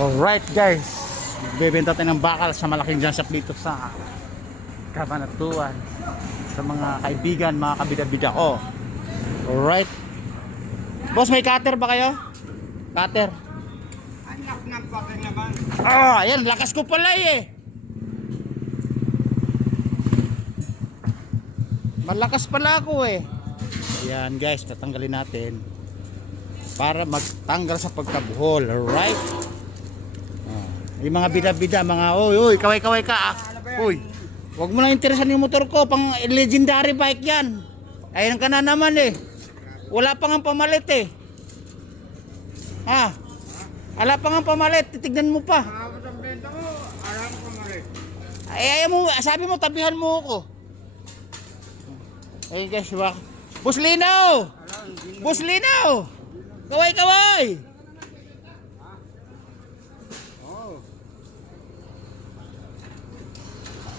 Alright guys, bebenta tayo ng bakal sa malaking junk shop dito sa Cabanatuan, sa mga kaibigan, mga kabida-bida ko. Alright. Boss, may cutter ba kayo? Cutter. Anak ng paking naman. Ayan, lakas ko pala eh. Malakas pala ako eh. Ayan guys, tatanggalin natin para magtanggal sa pagkabuhol. Alright. Yung mga bida-bida, mga oy, kaway-kaway ka ah. Uy, wag mo na interesan yung motor ko, pang legendary bike yan. Ayun ka na naman eh. Wala pa nga pamalit eh. Ha? Wala pa nga pamalit, titignan mo pa. Makapot ang benta mo, alam ko mali. Ay, ayaw mo, sabi mo, tabihan mo ako. Ay guys, bak. Boss Linaw! Boss Linaw! Kaway-kaway!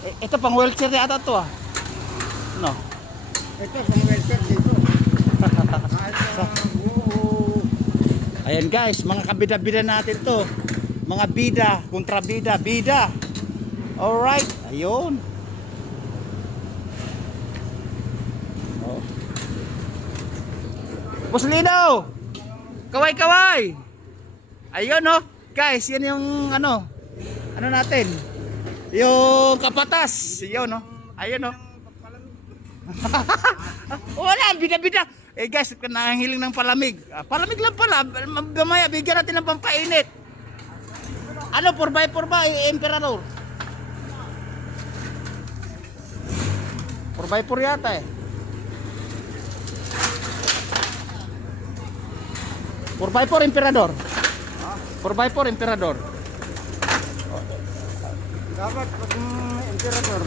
Ito pang wheelchair yata to ah. No. Ito, kung welfare dito. Ayan guys, mga kabida-bida natin to. Mga bida, kontrabida, bida. Alright, ayun. Oh. Boss Lino! Kaway-kaway! Ayun oh. Guys, yan yung ano natin. Yung kapatas. Yun no. Ayun no. Wala, bida-bida. Eh guys, nangihiling ng palamig. Palamig lang pala. Gamaya, bigyan natin ng pampainit. Ano, 4x4 ba? Emperador. 4x4 yata eh. 4x4 Emperador. 4x4 Emperador. Dapat pag emperador,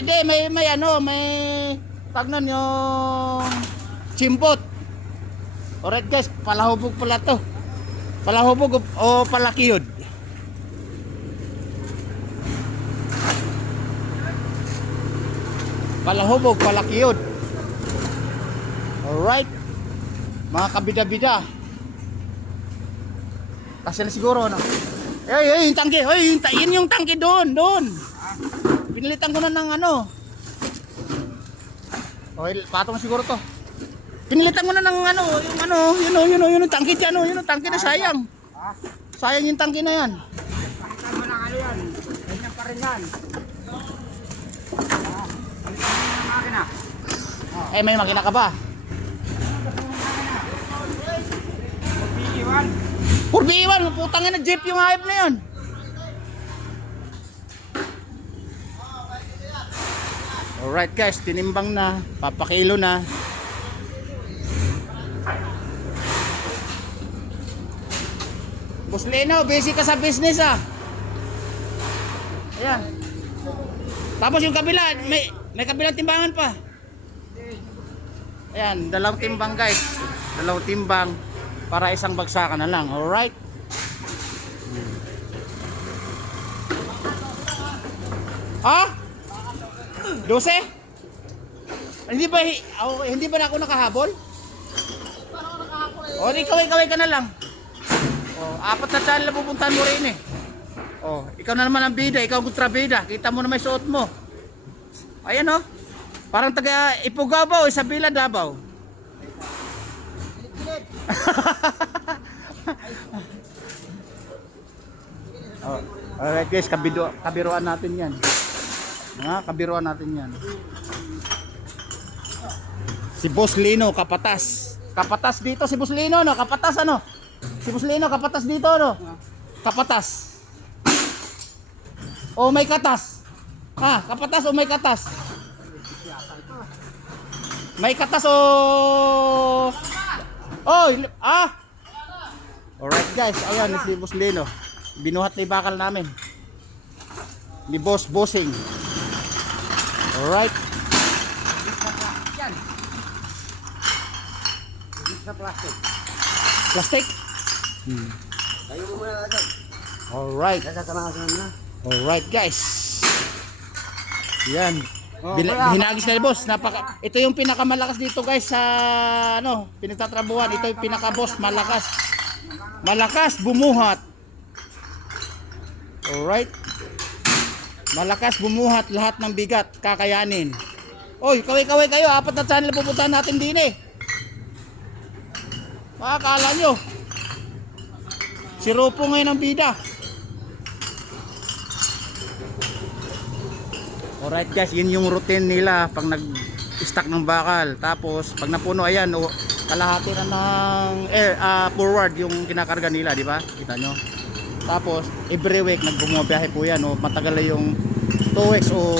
Hindi, may ano, may tagnan yung chimbot. Alright guys, palahubog pala to. Palahubog o palakiyod. Palahubog, palakiyod. Alright. Mga kabida-bida. Kasi na siguro, no? Ay, yung tangke. Ay, yun yung tangke doon. Pinilitan ko na ng ano. Okay, patong siguro to. Pinilitan ko na ng ano, yung tangke dyan, yun yung tangke na sayang. Sayang yung tangke na yan. pakita mo lang ano yan. Ganyan pa rin yan. Makina. Eh, may makina ka ba? Pag-iiwan. Purbiiwan, putang na jeep yung hype na yun. Alright guys, tinimbang na, papakilo na. Boss Leno, busy ka sa business ah. Ayan. Tapos yung kabila, may kabilang timbangan pa. Ayan, dalawang timbang guys. Dalawang timbang para isang bagsakan na lang. Alright. Ah? 12? Hindi ba na ako nakahabol? O, di kaway-kaway ka na lang. O, 4 na channel na pupuntahan mo rin eh. O, ikaw na naman ang bida, ikaw ang kontrabida. Kita mo na may suot mo. Ayan o. Parang taga Ipugabaw, Isabela, Davao. Alright guys, kabiruan natin yan. Kabiruan natin yan. Si Boss Lino, kapatas. Kapatas dito si Boss Lino, no? Kapatas ano? Si Boss Lino, kapatas dito, no? Kapatas. O may katas. Kapatas o may katas? May katas o... Alright guys, ayan si Boss Lino. Binuhat na yung bakal namin. Ni Boss Bossing. Alright. Yan. Sa plastic. Plastic? Tayo mo muna agad. Alright. Nasasamahan na. Alright guys. Yan. Hinagis na ni boss. Ito yung pinakamalakas dito guys sa pinagtatrabuhan. Ito yung pinaka boss, malakas. Malakas bumuhat. Alright. Malakas bumuhat lahat ng bigat, kakayanin. Oy, kaway-kaway kayo, 4 na channel pupuntahan natin din eh. Akala nyo. Si Rupo ngayon ang bida. Alright guys, yun yung routine nila pag nag-stack ng bakal. Tapos pag napuno, ayan, kalahati na ng forward yung kinakarga nila, di ba? Kita nyo. Tapos every week nagbumabiyahe po yan, matagal na yung 2 weeks o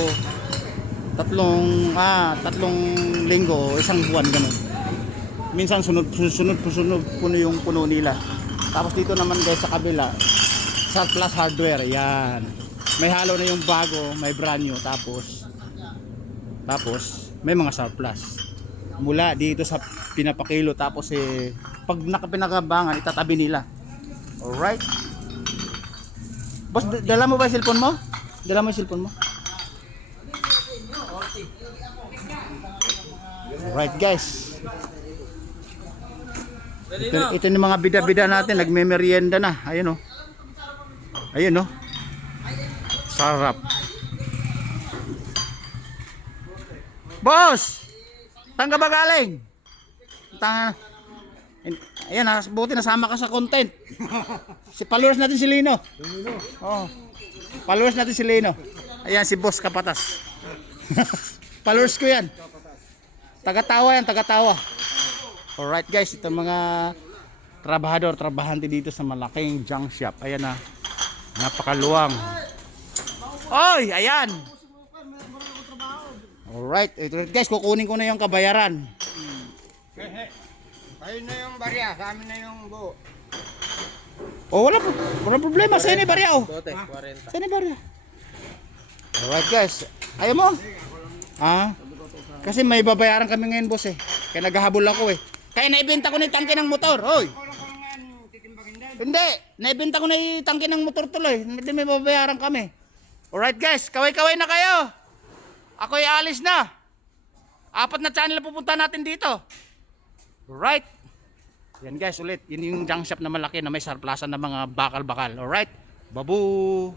tatlong linggo o isang buwan ganun. Minsan sunod puno yung puno nila. Tapos dito naman guys sa kabila, surplus hardware, yan. May halo na yung bago, may brand new, tapos may mga surplus. Mula dito sa pinapakilo, tapos pag pinakabangan, itatabi nila. Alright. Boss, dala mo ba yung cellphone mo? Dala mo yung cellphone mo? Alright guys. Ito yung mga bida-bida natin, nagme-merienda na. Ayun Ayun Sarap. Boss! Saan ka ba galing? Ayan, buti nasama ka sa content. Followers natin si Lino. Oh. Followers natin si Lino. Ayan si Boss Kapatas. Followers ko yan. Taga-tawa yan, taga-tawa. Alright guys, ito mga trabahante dito sa malaking junk shop. Ayan na. Napakaluwang. Oy, ayan. Alright, ito guys, kukunin ko na yung kabayaran. Kayo na yung barya, sa amin na yung buo. Oh, wala problema. Sa'yo ni barya, oh. Bote, 40. Sa'yo ni barya. Alright guys, ayaw mo? Kasi may babayaran kami ngayon, boss Kaya naghahabol ako Kaya naibenta ko na yung tangke ng motor, hoy. Hindi, naibenta ko na yung tangke ng motor tuloy. Hindi may babayaran kami. Alright guys, kaway-kaway na kayo. Ako'y alis na. 4 na channel na pupunta natin dito. Alright. Yan guys, ulit. Yun yung junk shop na malaki na may surplusan ng mga bakal-bakal. Alright. Babu.